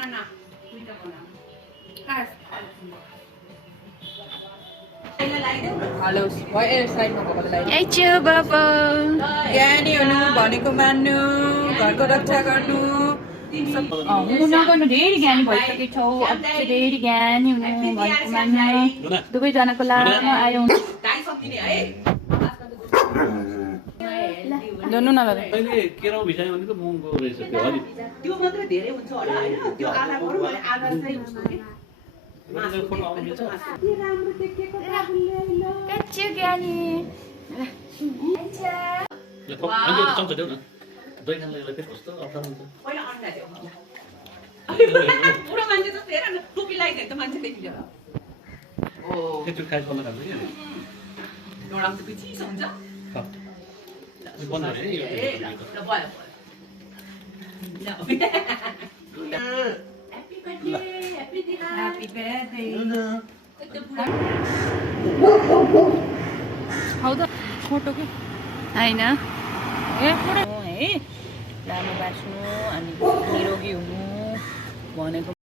hello भयो साइडमा भएकोलाई आइचो बाबा ज्ञानी हुनु भनेको मान्नु घरको रक्षा गर्नु हुनु नगर्नु धेरै ज्ञानी भइसकेछौ अझै धेरै ज्ञानी हुनु भनेको मान्नु दुवैजनाको लामा आयो जानु न ल अहिले केराउ भिसायो भने त महँगो रहेछ त्यो अलि त्यो मात्र धेरै हुन्छ होला हैन त्यो आधा बरु मैले आधा चाहिँ उसको के मासु फोटो आउँछ के राम्रो देखेको काबुलले ल कच्चो ज्ञानी ल अनि चम्चा देऊ न दही खान लाग्यो फेरि कस्तो अप्ठ्यारो हुन्छ पहिला अन्डा देऊ पुरा मान्छे जस्तो हेर न टोपी लगाइदिए त मान्छे देखिन्छ ओ त्यो खाइ पर्न खान्छ के नराम त चिसो हुन्छ बन्द गरे यो ल भयो भयो ह्यापी बर्थडे हौ त फोटो के हैन ए फोटो है लामो बाँच्नु अनि निरोगी हुनु भनेको